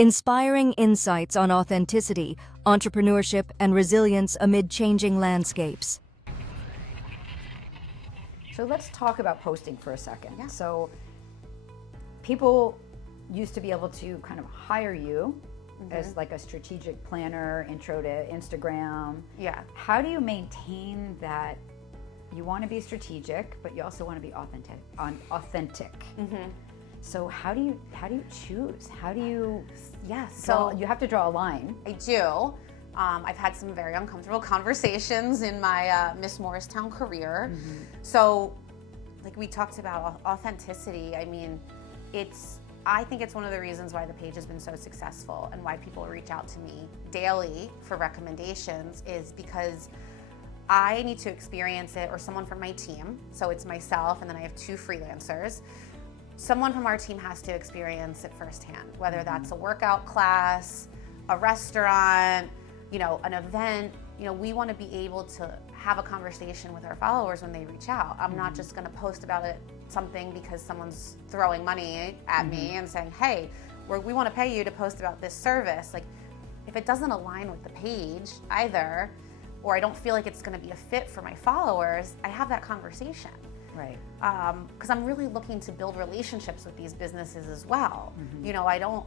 inspiring insights on authenticity, entrepreneurship, and resilience amid changing landscapes. So let's talk about posting for a second. Yeah. So people used to be able to kind of hire you as like a strategic planner, intro to Instagram. Yeah. How do you maintain that you want to be strategic, but you also want to be authentic? So how do you choose? How do you? Yeah. So you have to draw a line. I do. I've had some very uncomfortable conversations in my Miss Morristown career. So, like we talked about authenticity. I mean, I think it's one of the reasons why the page has been so successful and why people reach out to me daily for recommendations is because I need to experience it, or someone from my team. So it's myself, and then I have 2 freelancers. Someone from our team has to experience it firsthand, whether that's a workout class, a restaurant, an event. We want to be able to have a conversation with our followers when they reach out. I'm not just going to post about something because someone's throwing money at me and saying, hey, we want to pay you to post about this service. Like, if it doesn't align with the page either, or I don't feel like it's going to be a fit for my followers, I have that conversation. Right. Because I'm really looking to build relationships with these businesses as well. I don't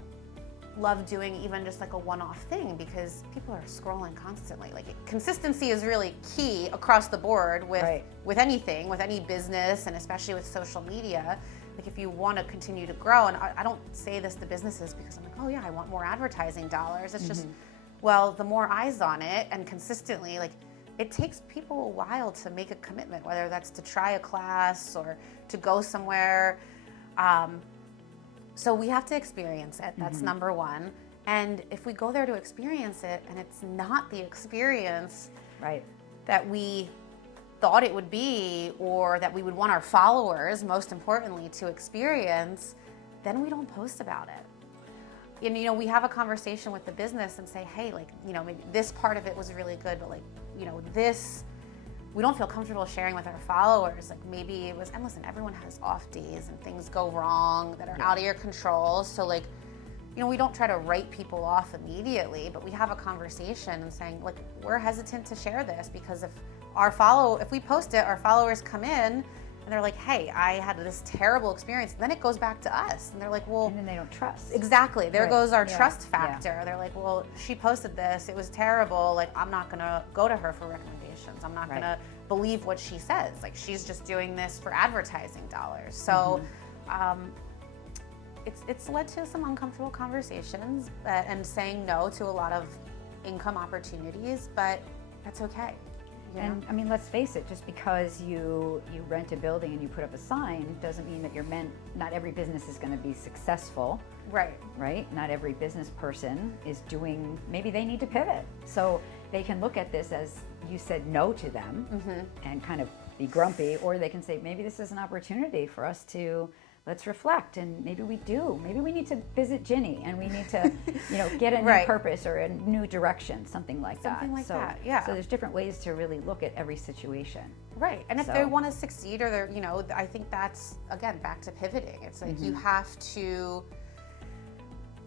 love doing even just like a one-off thing because people are scrolling constantly. Like, consistency is really key across the board with anything, with any business, and especially with social media. Like, if you want to continue to grow, and I don't say this to businesses because I'm like, oh yeah, I want more advertising dollars. It's just, well, the more eyes on it and consistently, like, it takes people a while to make a commitment, whether that's to try a class or to go somewhere. So we have to experience it. That's number one. And if we go there to experience it and it's not the experience that we thought it would be, or that we would want our followers, most importantly, to experience, then we don't post about it. And, we have a conversation with the business and say, hey, like, maybe this part of it was really good, but like, this, we don't feel comfortable sharing with our followers. Like, maybe it was, and listen, everyone has off days and things go wrong that are out of your control. So like, we don't try to write people off immediately, but we have a conversation and saying, like, we're hesitant to share this because if we post it, our followers come in and they're like, hey, I had this terrible experience. Then it goes back to us. And they're like, well. And then they don't trust. Exactly. There goes our trust factor. They're like, well, she posted this. It was terrible. Like, I'm not going to go to her for recommendations. I'm not going to believe what she says. Like, she's just doing this for advertising dollars. So it's led to some uncomfortable conversations and saying no to a lot of income opportunities, but that's okay. And I mean, let's face it, just because you rent a building and you put up a sign doesn't mean that not every business is going to be successful. Right? Not every business person is maybe they need to pivot. So they can look at this as you said no to them and kind of be grumpy, or they can say, maybe this is an opportunity for us to, let's reflect, and maybe we need to visit Ginny, and we need to, get a new purpose or a new direction, something like that. So there's different ways to really look at every situation. Right, and if they want to succeed, or they're, I think that's, again, back to pivoting. It's like you have to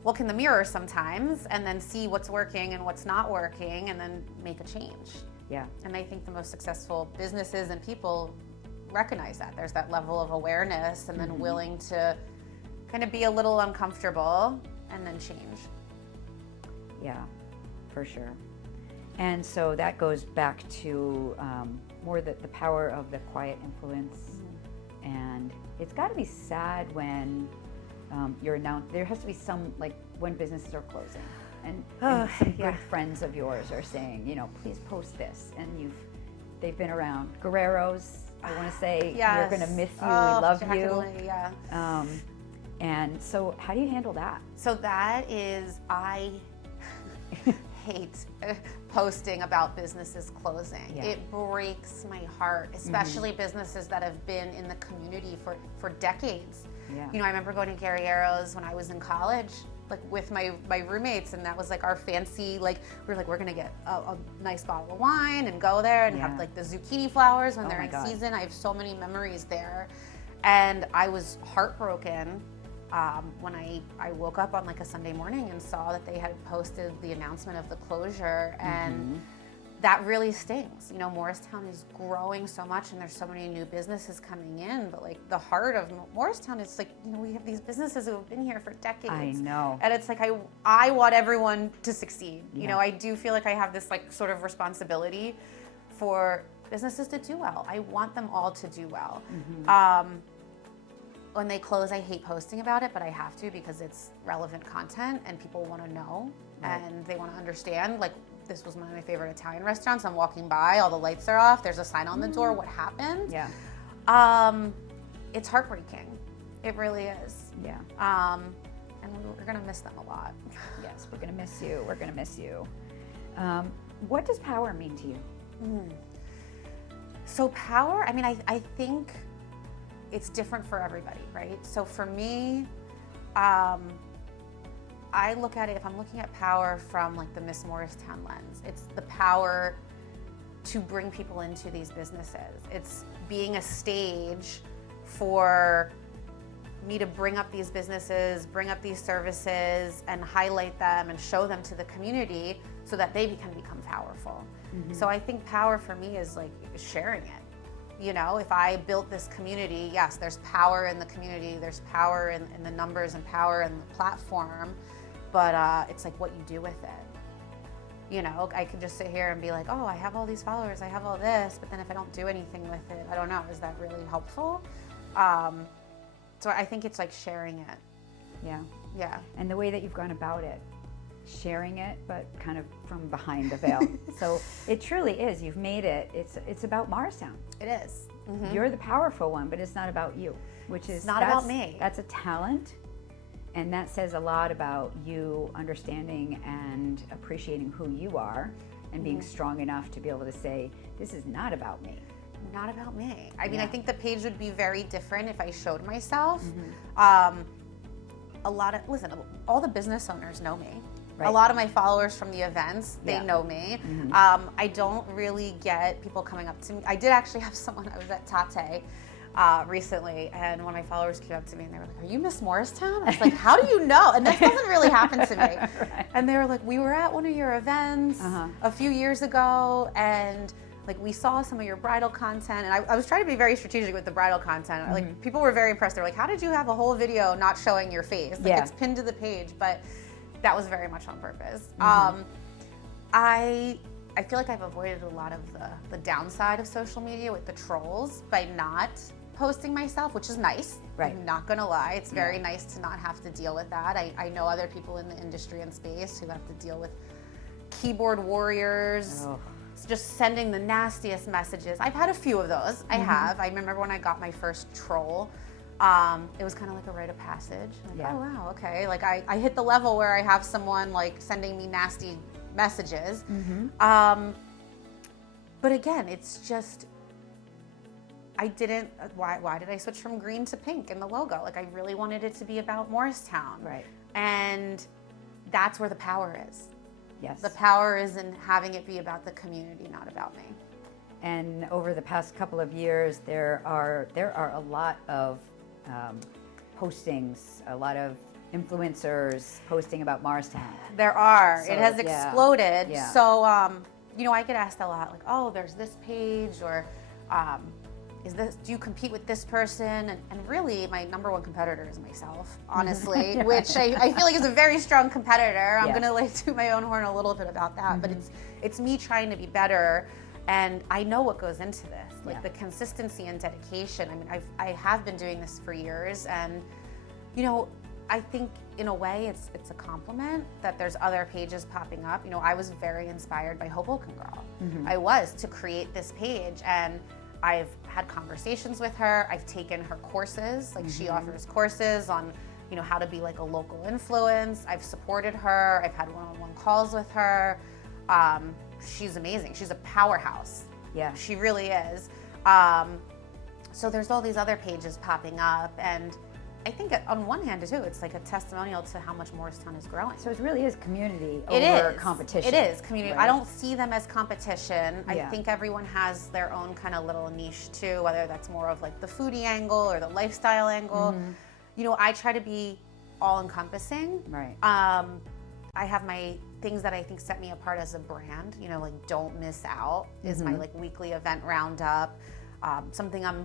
look in the mirror sometimes and then see what's working and what's not working, and then make a change. Yeah. And I think the most successful businesses and people recognize that. There's that level of awareness, and then willing to kind of be a little uncomfortable and then change. Yeah, for sure. And so that goes back to more the power of the quiet influence. And it's got to be sad when there has to be some, like, when businesses are closing and some good friends of yours are saying, please post this, and they've been around. Guerreros, I want to say, we're going to miss you, we love you. And so how do you handle that? So that is, I hate posting about businesses closing. It breaks my heart, especially businesses that have been in the community for decades. I remember going to Guerreros when I was in college, like with my roommates, and that was like our fancy, like, we're gonna get a nice bottle of wine and go there and have like the zucchini flowers when they're in season. I have so many memories there, and I was heartbroken when I woke up on like a Sunday morning and saw that they had posted the announcement of the closure, and that really stings. You know, Morristown is growing so much and there's so many new businesses coming in, but like the heart of Morristown is like, you know, we have these businesses who have been here for decades. I know. And it's like, I want everyone to succeed. Yeah. You know, I do feel like I have this like sort of responsibility for businesses to do well. I want them all to do well. When they close, I hate posting about it, but I have to because it's relevant content and people want to know and they want to understand. Like, this was one of my favorite Italian restaurants. I'm walking by, all the lights are off. There's a sign on the door. What happened? Yeah. It's heartbreaking. It really is. Yeah. And we're going to miss them a lot. Yes, we're going to miss you. We're going to miss you. What does power mean to you? So power, I mean, I think it's different for everybody, right? So for me, I look at it, if I'm looking at power from like the Miss Morristown lens, it's the power to bring people into these businesses. It's being a stage for me to bring up these businesses, bring up these services and highlight them and show them to the community so that they can become powerful. So I think power for me is like sharing it. You know, if I built this community, yes, there's power in the community, there's power in the numbers and power in the platform, but it's like what you do with it. You know, I could just sit here and be like, oh, I have all these followers, I have all this, but then if I don't do anything with it, I don't know, is that really helpful? So I think it's like sharing it. Yeah. Yeah. And the way that you've gone about it, sharing it, but kind of from behind the veil. So it truly is. You've made it. It's about Morristown. It is. You're the powerful one, but it's not about you, which is not about me. That's a talent, and that says a lot about you understanding and appreciating who you are, and being strong enough to be able to say, "This is not about me." Not about me. I mean, I Yeah. think the page would be very different if I showed myself. Listen, all the business owners know me. Right. A lot of my followers from the events, they Yeah. know me. I don't really get people coming up to me. I did actually have someone, I was at Tate recently, and one of my followers came up to me and they were like, "Are you Miss Morristown?" I was like, "How do you know?" And this doesn't really happen to me. Right. And they were like, "We were at one of your events a few years ago, and like we saw some of your bridal content," and I was trying to be very strategic with the bridal content. Like, people were very impressed. They're like, "How did you have a whole video not showing your face? Like, Yeah. it's pinned to the page," but that was very much on purpose. I feel like I've avoided a lot of the downside of social media with the trolls by not posting myself, which is nice. Right. I'm not gonna lie. It's very nice to not have to deal with that. I know other people in the industry and space who have to deal with keyboard warriors, just sending the nastiest messages. I've had a few of those. I have. I remember when I got my first troll, it was kind of like a rite of passage. Like, Yeah. oh wow, okay. Like I hit the level where I have someone like sending me nasty messages. But again, it's just, I didn't, why did I switch from green to pink in the logo? Like, I really wanted it to be about Morristown. Right. And that's where the power is. Yes. The power is in having it be about the community, not about me. And over the past couple of years, there are a lot of postings, a lot of influencers posting about Morristown. There are. So, it has yeah. exploded. Yeah. So, you know, I get asked a lot, like, oh, there's this page, or do you compete with this person? And really, my number one competitor is myself, honestly, which I feel like is a very strong competitor. I'm Yeah. gonna like toot my own horn a little bit about that, but it's me trying to be better. And I know what goes into this, like the consistency and dedication. I mean, I have been doing this for years, and you know, I think in a way it's a compliment that there's other pages popping up. You know, I was very inspired by Hoboken Girl. I was, to create this page, and I've had conversations with her. I've taken her courses, like she offers courses on, you know, how to be like a local influence. I've supported her. I've had one-on-one calls with her. She's amazing. She's a powerhouse. Yeah. She really is. So there's all these other pages popping up, and I think on one hand too, it's like a testimonial to how much Morristown is growing. So it really is community It over is. competition. It is community. Right? I don't see them as competition. I Yeah. think everyone has their own kind of little niche too, whether that's more of like the foodie angle or the lifestyle angle. I try to be all encompassing. Right. I have my things that I think set me apart as a brand, like Don't Miss Out is my like weekly event roundup. Something I'm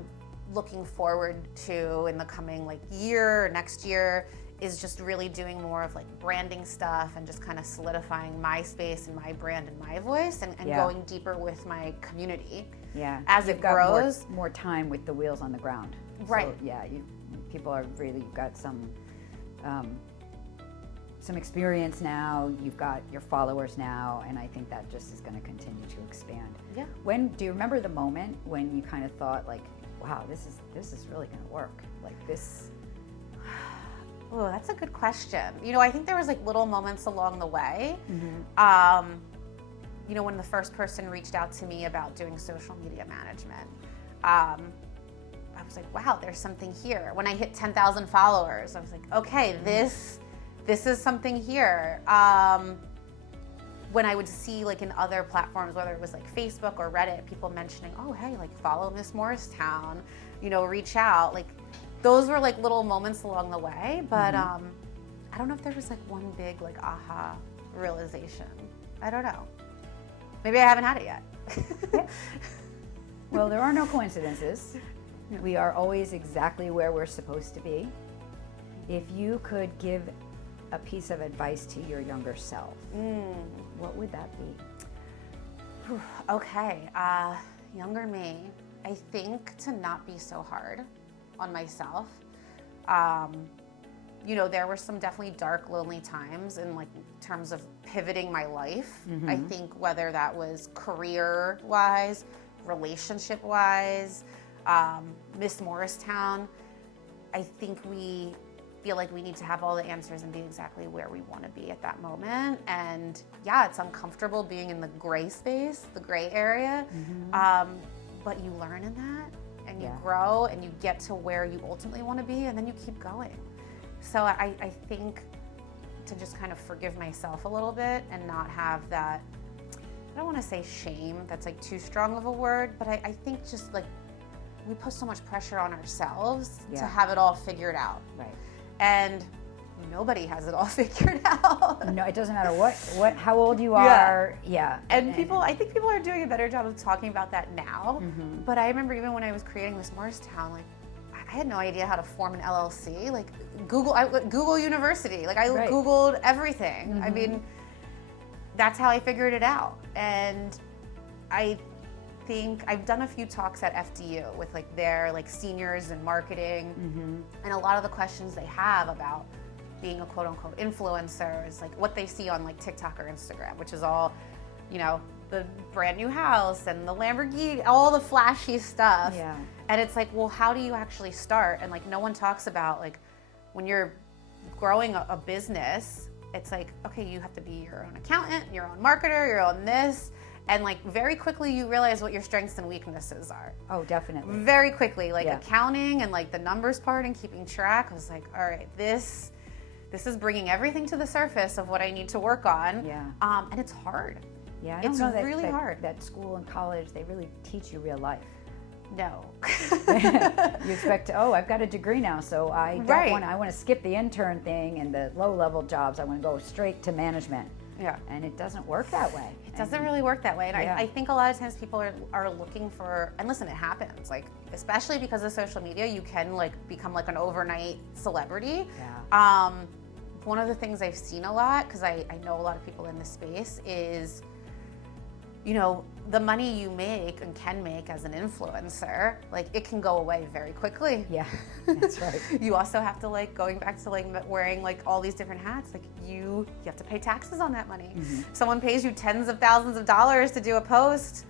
looking forward to in the coming like year or next year is just really doing more of like branding stuff and just kind of solidifying my space and my brand and my voice and going deeper with my community. Yeah. As You've it got grows. more time with the wheels on the ground. Right. So, yeah, people are really, you've got some experience now, you've got your followers now, and I think that just is going to continue to expand. Yeah. Do you remember the moment when you kind of thought like, wow, this is really going to work? Like this. Oh, that's a good question. I think there was like little moments along the way. When the first person reached out to me about doing social media management, I was like, wow, there's something here. When I hit 10,000 followers, I was like, okay, this is something here. When I would see like in other platforms, whether it was like Facebook or Reddit, people mentioning, oh, hey, like follow Miss Morristown, reach out. Like those were like little moments along the way, but I don't know if there was like one big like aha realization. I don't know. Maybe I haven't had it yet. Well, there are no coincidences. We are always exactly where we're supposed to be. If you could give a piece of advice to your younger self, what would that be? Okay, younger me, I think to not be so hard on myself. There were some definitely dark, lonely times in like terms of pivoting my life. I think whether that was career-wise, relationship-wise, Miss Morristown, I think we feel like we need to have all the answers and be exactly where we want to be at that moment. And yeah, it's uncomfortable being in the gray space, the gray area, but you learn in that and you grow and you get to where you ultimately want to be and then you keep going. So I think to just kind of forgive myself a little bit and not have that, I don't want to say shame, that's like too strong of a word, but I think just like we put so much pressure on ourselves to have it all figured out. Right. And nobody has it all figured out. No, it doesn't matter how old you are. Yeah. And I think people are doing a better job of talking about that now. But I remember even when I was creating Miss Morristown, like I had no idea how to form an LLC. Like Google University. Like I Googled everything. I mean, that's how I figured it out. And I think I've done a few talks at FDU with like their like seniors in marketing, and a lot of the questions they have about being a quote unquote influencer is like what they see on like TikTok or Instagram, which is all, the brand new house and the Lamborghini, all the flashy stuff. Yeah. And it's like, well, how do you actually start? And like no one talks about like when you're growing a business, it's like, okay, you have to be your own accountant, your own marketer, your own this. And like very quickly you realize what your strengths and weaknesses are. Oh, definitely. Very quickly, like accounting and like the numbers part and keeping track, I was like, all right, this is bringing everything to the surface of what I need to work on. Yeah. And it's hard. Yeah, It's really hard. That school and college, they really teach you real life. No. You expect, I've got a degree now, so I want to skip the intern thing and the low-level jobs. I want to go straight to management. Yeah. And it doesn't work that way. It doesn't really work that way. And I think a lot of times people are looking for, and listen, it happens, like, especially because of social media, you can like become like an overnight celebrity. Yeah. One of the things I've seen a lot, because I know a lot of people in this space, is, the money you make and can make as an influencer, like it can go away very quickly. Yeah, that's right. You also have to like, going back to like wearing like all these different hats, like you have to pay taxes on that money. Someone pays you tens of thousands of dollars to do a post,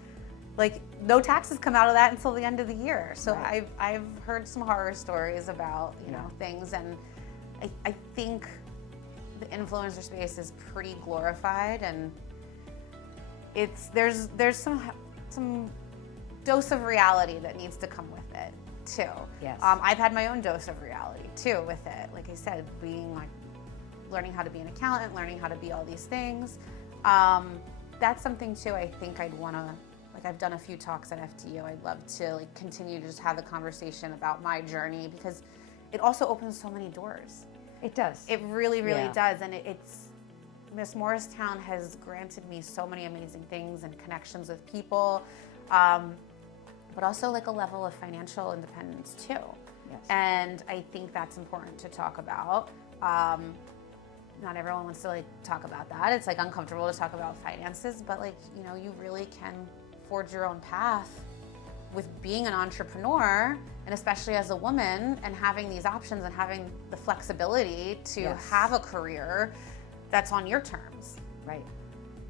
like no taxes come out of that until the end of the year. So I've heard some horror stories about, things, and I think the influencer space is pretty glorified, and there's some dose of reality that needs to come with it too. Yes. I've had my own dose of reality too with it. Like I said, being like learning how to be an accountant, learning how to be all these things. That's something too. I think I'd want to, like, I've done a few talks at FDU. I'd love to like continue to just have the conversation about my journey, because it also opens so many doors. It does. It really, really Yeah. does. And it's, Miss Morristown has granted me so many amazing things and connections with people, but also like a level of financial independence too. Yes. And I think that's important to talk about. Not everyone wants to like talk about that. It's like uncomfortable to talk about finances, but like, you know, you really can forge your own path with being an entrepreneur, and especially as a woman, and having these options and having the flexibility to Yes. have a career that's on your terms. Right.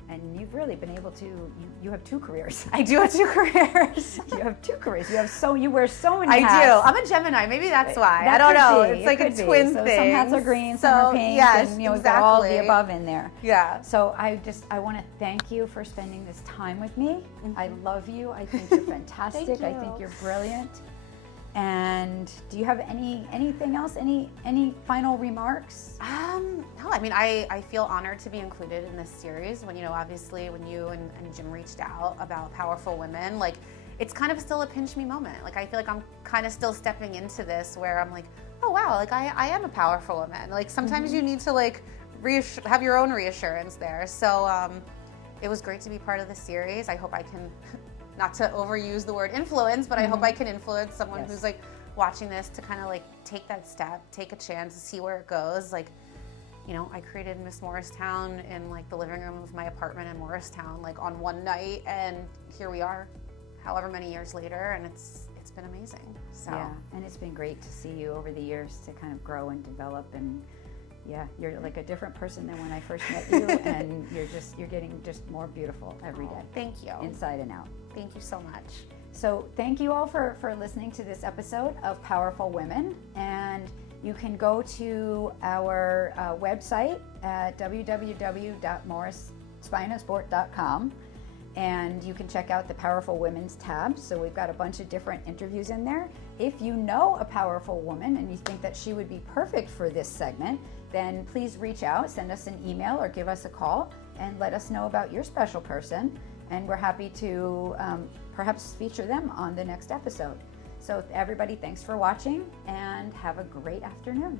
And you've really been able to, you have 2 careers. I do have 2 careers. You have 2 careers. You wear so many I hats. do. I'm a Gemini. Maybe that's why. That I don't could know. be. It's like It a could be. twin so thing. Some hats are green, some are pink, yes, and we've got all of the exactly. above in there. Yeah. So I want to thank you for spending this time with me. I love you. I think you're fantastic. Thank I you. think you're brilliant. And do you have anything else? Any final remarks? No, I mean, I feel honored to be included in this series when, you know, obviously when you and Jim reached out about Powerful Women, like it's kind of still a pinch me moment. Like I feel like I'm kind of still stepping into this where I'm like, oh wow, like I am a powerful woman. Like sometimes you need to like have your own reassurance there. So it was great to be part of the series. I hope I can, not to overuse the word influence, but I hope I can influence someone who's like watching this to kind of like take that step, take a chance, see where it goes. Like, you know, I created Miss Morristown in like the living room of my apartment in Morristown, like on one night, and here we are, however many years later, and it's been amazing. So Yeah, and it's been great to see you over the years to kind of grow and develop, and yeah, you're like a different person than when I first met you, and you're getting just more beautiful every day, thank you. inside and out. Thank you so much. So thank you all for listening to this episode of Powerful Women, and you can go to our website at www.morrisspineandsport.com, and you can check out the Powerful Women's tab. So we've got a bunch of different interviews in there. If you know a powerful woman and you think that she would be perfect for this segment, then please reach out, send us an email or give us a call and let us know about your special person. And we're happy to perhaps feature them on the next episode. So everybody, thanks for watching and have a great afternoon.